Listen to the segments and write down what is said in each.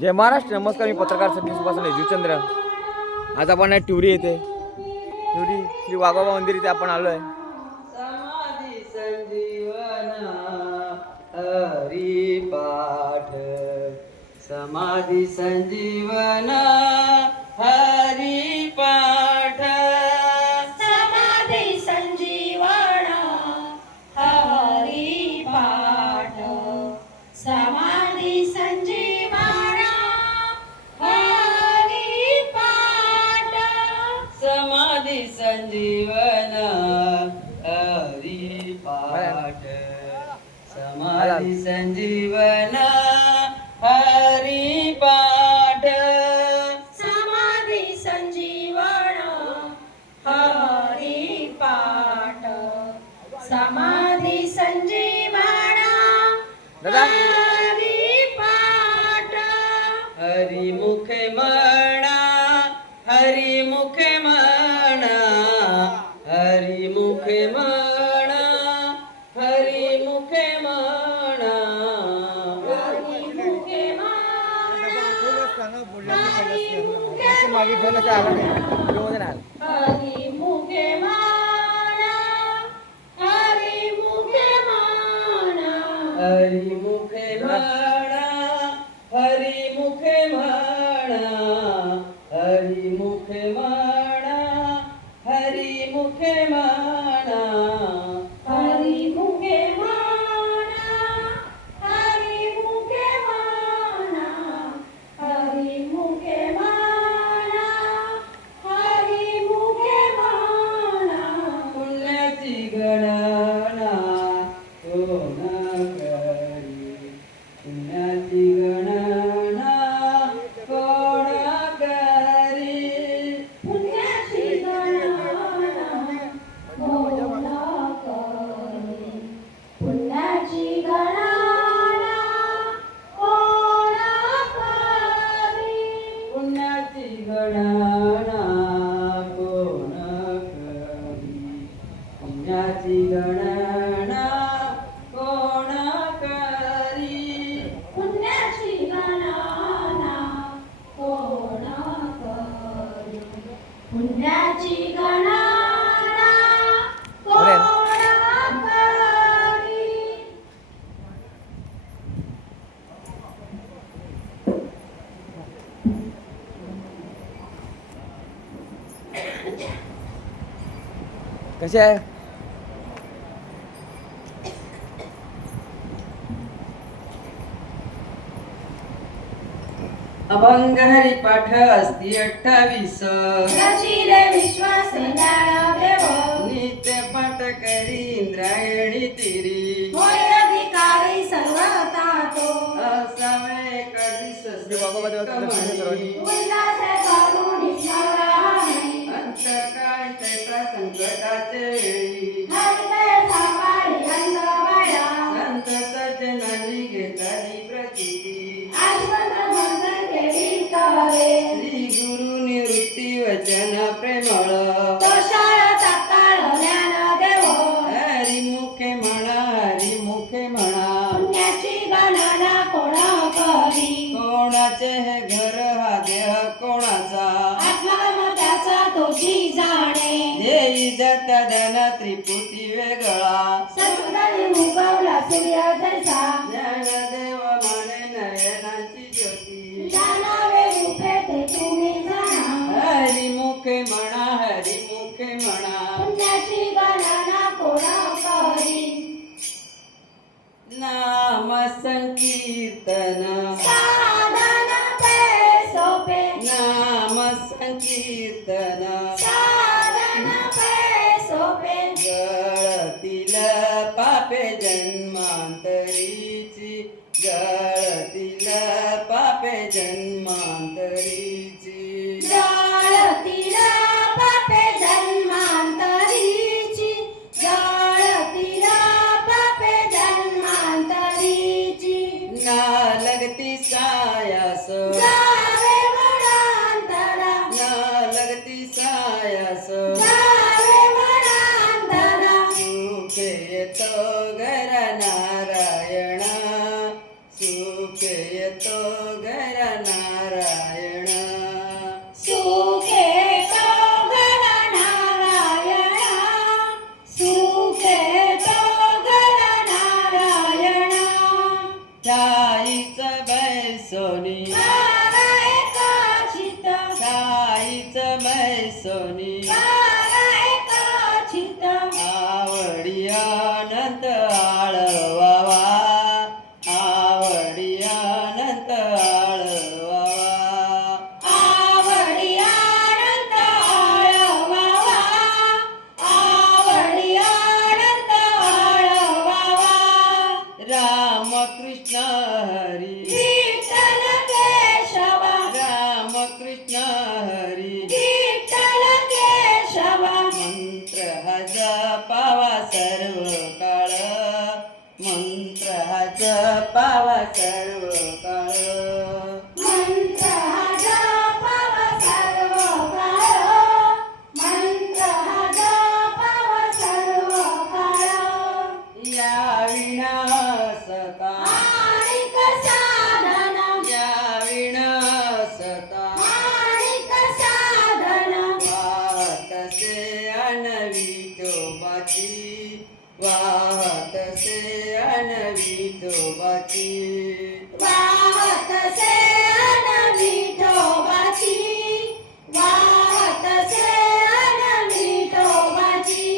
जय महाराष्ट्र. नमस्कार, मी पत्रकार सचिन सुभाष जुचंद्र. आज आपण ट्युरी येथे ट्युरी श्री वाघोबा मंदिर इथे आपण आलो आहे. समाधी संजीवन हरी पाठ, समाधी संजीवन हरी पाठ, समाधी संजीवन हरी पाठ, समाधी संजीवन हरी पाठ, समाधी संजीवन हरी पाठ, समाधी संजीवन हरी पाठ, समाधी संजीवन हरी पाठ, समाधी संजीवन दादा हरी पाठ, हरी मुखे म्हणा, हरी मुखे म्हणा, हरी मुखे म्हणा, हरी मुखे म्हणा, हरी मुखे मागे ठेवण्याचा आला नाही व्हिडिओमध्ये नाही आला. हरी मुखे म्हणा, हरी मुखे म्हणा, हरी मुखे म्हणा, हरी मुखे म्हणा, हरी मुखे म्हणा, हरी मुखे म्हणा, हरी मुखे म्हणा, हरी मुखे म्हणा, हरी मुखे म्हणा, हरी मुखे म्हणा, पुण्याची गणना कोण करी, पुण्याची गणना कोण करी, पुण्याची गणना कोण करी, पुण्याची गणना कोण करी, पुण्याची गणना कोण करी, पुण्याची गणना कोण करी, पुण्याची गणना कोण करी, पुण्याची गणना कोण करी. कसे आहे? अभंग हरिपाठ असती 28, रचिले विश्वासे ज्ञानदेव, नित्य पाठ करी इंद्रायणी तिरी, होय अधिकारी सर्वता तो, असावे कधी श्री वाघोबा देवाचं दर्शन घ्या सर्वांनी. उल्हासे करुणी स्मरणी, अंत काय त्याचा संकटाचे वेळी, हरिदय सापारी अंधबाया, संत सज्जनांनी घेतली प्रचिती, आश्वस्त मंत्र केली करे, श्री गुरु निवृत्ती वचन प्रेमळ, तोषाळ तात्काळ ज्ञानदेव, हरिमुखे म्हणा, हरिमुखे म्हणा, पुण्याची गणना कोण करी, कोणाचे हे घर हा देह कोणाचा, आत्मकर्म त्याचा तोची जाणे, देई दत्ता धन त्रिपुटी वेगळा, सत्सुदाने उगवला सूर्य जैसा, ज्ञानदेव माने नयनाची ज्योती, जाणावे रूपे ते तुम्ही जाणा, हरिमुखे म्हणा, हरिमुखे म्हणा, पुण्याची गणना कोण करी, नाम संकीर्तन, साधन पे सोपे, नाम संकीर्तन, साधन पे सोपे, गळतील पापे जन्मांतरीची, गळतील पापे जन्मांतरीची, जळतील पापे जन्मांतरीची, जळतील पापे जन्मांतरीची, ना लगती सायास, जावे वनांतरा, ना लगती सायास, जावे वनांतरा, सुखे येतो घर नारायण, सु सुखे येतो घर नारायण सुखे तो घर नारायण सुखे तो घर नारायण छाईच बैसोनी माराय काचित छाईच बैसोनी माराय काचित आवडी अनंत आळवावा आवडी अनंत आळवावा आवडी आनंद आळवावा आवडी आनंद आळवावा राम कृष्ण हरी विठ्ठल केशव राम कृष्ण हरी विठ्ठल केशव मंत्र हा जपावा सर्व काळ मंत्र हा जपावा सर्व काळ मंत्र हा जपावा सर्व काळ मंत्र हा जपावा सर्व काळ या विनासता माणिक साधन या विनासता माणिक साधन वाहतसे अनविठोबाची वाहतसे अनविठोबाची वाहत से अन विठोबाची वाहत से अन विठोबाची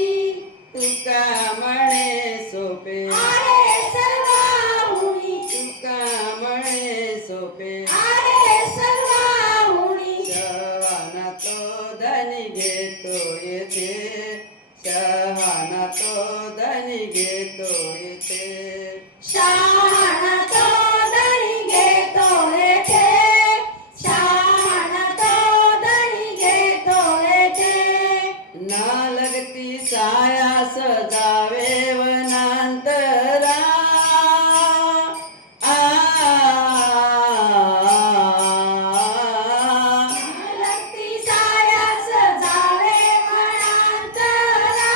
तुका म्हणे सोपे आहे सर्वाहुनी तुका म्हणे सोपे आहे सर्वाहुनी शहाणा तो धनी घेतो येथे शहाणा तो धनी घेतो येथे शहाणा तो धनी घेतो येथे शहाणा तो धनी घेतो येथे ना लगती सायास जावे वनांतरा लगती सायास जावे वनांतरा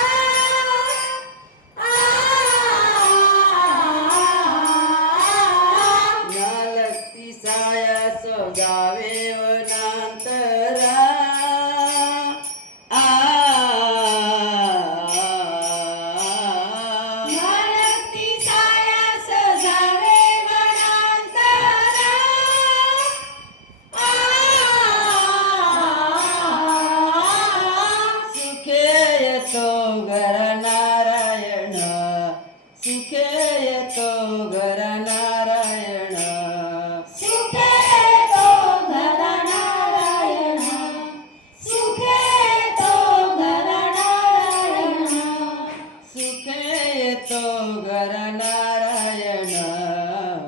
ना लगती सायास जावे वनांतरा लगती सायास जावे वनांतरा सुखे येतो घर नारायण सुखे येतो घर नारायण सुखे तो घर नारायण सुखे तो घर नारायण सुखे येतो घर नारायण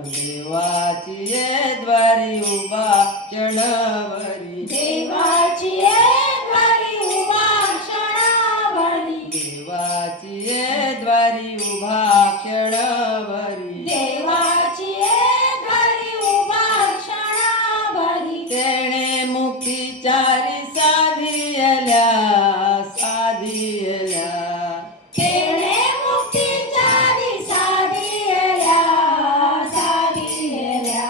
देवाची ये द्वारी उभा क्षणभरी देवाची एक वारी उभा क्षणाभरी देवाची ये द्वारी उभा क्षणभरी देवाची एक वारी उभा क्षणाभरी तेणे मुक्तीचारी साधियल्या साधियल्या तेणे मुक्तीचारी साधियल्या साधियल्या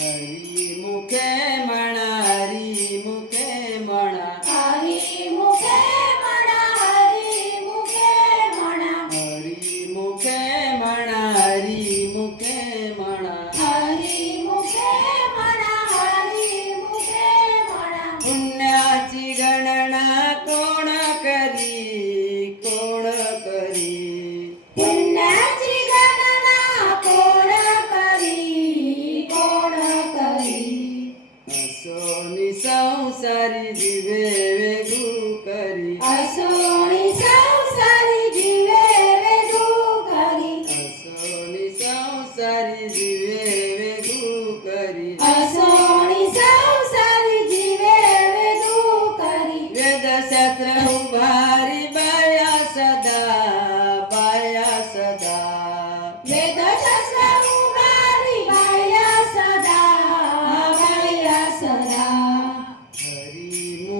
हरी मुखे म्हणा हरी मुखे म्हणा हरी मुखे म्हणा हरी मुखे म्हणा हरी मुखे म्हणा हरी मुखे म्हणा हरी मुखे म्हणा हरी मुखे म्हणा पुण्याची गणना कोण करी कोण करी पुण्याची गणना कोण करी कोण करी असोनी संसारी दिवे वेगू करी असोनी संसारी जीवे वेदू करी असोनी संसारी दिवे वेगू करी असोनी संसारी जीवे वेदू करी वेदशास्त्र उभारी बाया सदा बाया सदा वेदशास्त्र उभारी बाह्या सदा बाह्या सदा हरी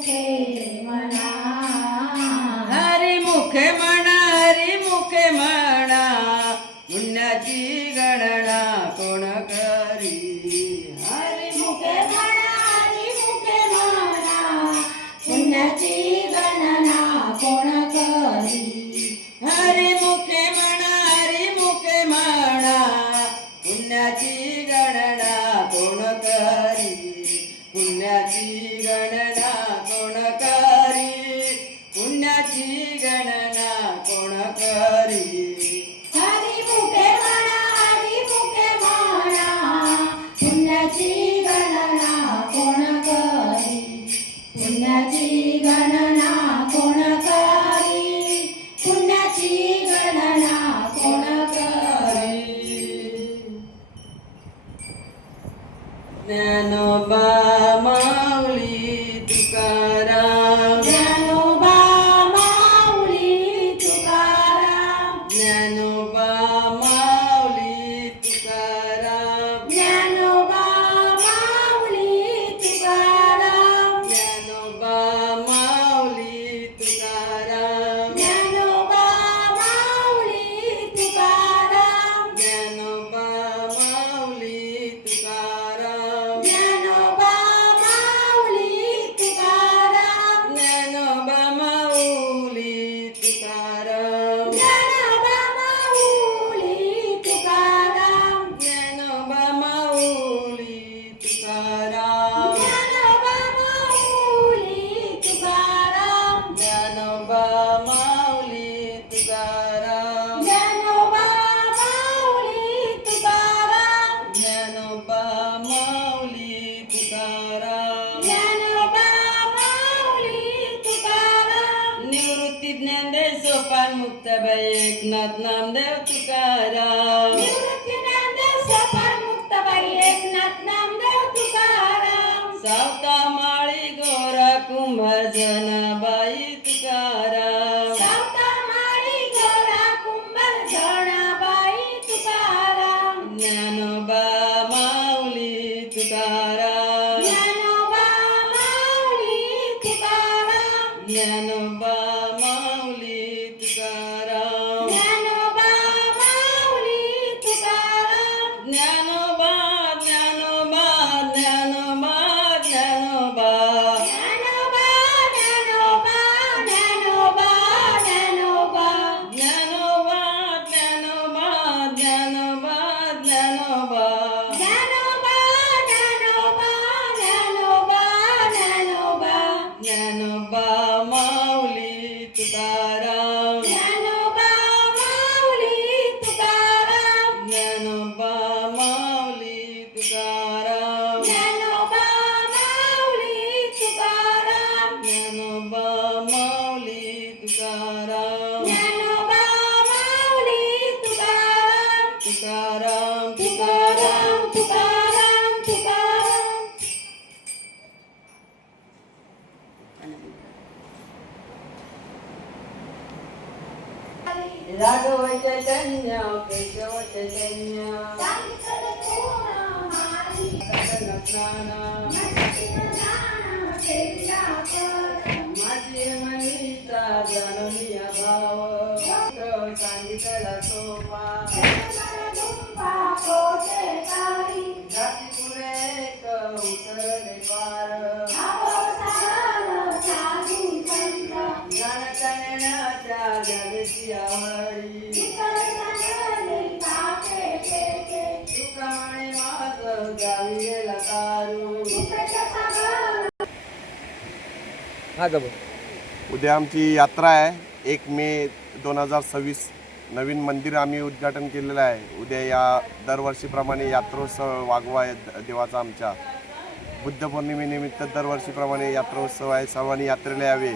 मुखे म्हणा हरिमुखे म्हणा हरिमुखे म्हणा पुण्याची गणना कोण करी हरिमुखे म्हणा हरिमुखे म्हणा पुण्याची गणना कोण करी हरिमुखे म्हणा हरिमुखे म्हणा पुण्याची गणना कोण करी पुण्याची गणना कोण करी पुण्याची गणना कोण करी हरिमुखे म्हणा हरिमुखे म्हणा पुण्याची गणना कोण करी पुण्याची गणना कोण करी पुण्याची गणना कोण करी ज्ञानोबा माऊली तुकाराम ज्ञानोबा माऊली तुकाराम ज्ञानोबा माऊली तुकाराम ज्ञानोबा माऊली तुकाराम ज्ञानोबा माऊली तुकाराम ज्ञानोबा माऊली तुकाराम ज्ञानोबा माऊली तुकाराम ज्ञानोबा माऊली तुकाराम ज्ञानोबा माऊली तुकाराम ज्ञानोबा माऊली तुकाराम ज्ञानोबा माऊली तुकाराम ज्ञानोबा माऊली तुकाराम ज्ञानोबा माऊली तुकाराम ज्ञानोबा माऊली तुकाराम ज्ञानोबा माऊली तुकाराम ज्ञानोबा माऊली तुकाराम निवृत्ती ज्ञानदेव सोपान मुक्ताबाई एकनाथ नामदेव तुकाराम निवृत्ती ज्ञानदेव सोपान मुक्ताबाई एकनाथ नामदेव तुकाराम सावता माळी गोरा कुंभार जनाबाई तुकाराम सावता माळी गोरा कुंभार जनाबाई तुकाराम ज्ञानोबा माऊली तुकाराम ज्ञानोबा माऊली तुकाराम ज्ञानोबा माऊली तुकाराम ज्ञानोबा माऊली तुकाराम ज्ञानोबा ज्ञानोबा ज्ञानोबा ज्ञानोबा ज्ञानोबा ज्ञानोबा ज्ञानोबा ज्ञानोबा ज्ञानोबा ज्ञानोबा ज्ञानोबा ज्ञानोबा ज्ञानोबा ज्ञानोबा ज्ञानोबा ज्ञानोबा ज्ञानोबा माऊली तुकाराम ज्ञानोबा माऊली तुकाराम ज्ञानोबा माऊली तुकाराम ज्ञानोबा माऊली तुकाराम ज्ञानोबा माऊली तुकाराम ज्ञानोबा माऊली तुकाराम तुकाराम तुकाराम तुकाराम तुकाराम राघव चैतन्य केशव चैतन्य सांगितलं कोणा मारी स्नान माझी मनीचा जाणूनिया भाव सांगितला सोपा जाती पुढे एक उतरले पार जाणता नेण्याच्या जागेची आवडी तुकामणे माझं गावी गेला तारू हा जबर उद्या आमची यात्रा आहे 1 मे 2026 नवीन मंदिर आम्ही उद्घाटन केलेलं आहे. उद्या या दरवर्षीप्रमाणे यात्रोत्सव वाघवा देवाचा आमच्या बुद्ध पौर्णिमेनिमित्त दरवर्षीप्रमाणे यात्रोत्सव आहे. सर्वांनी यात्रेला यावे.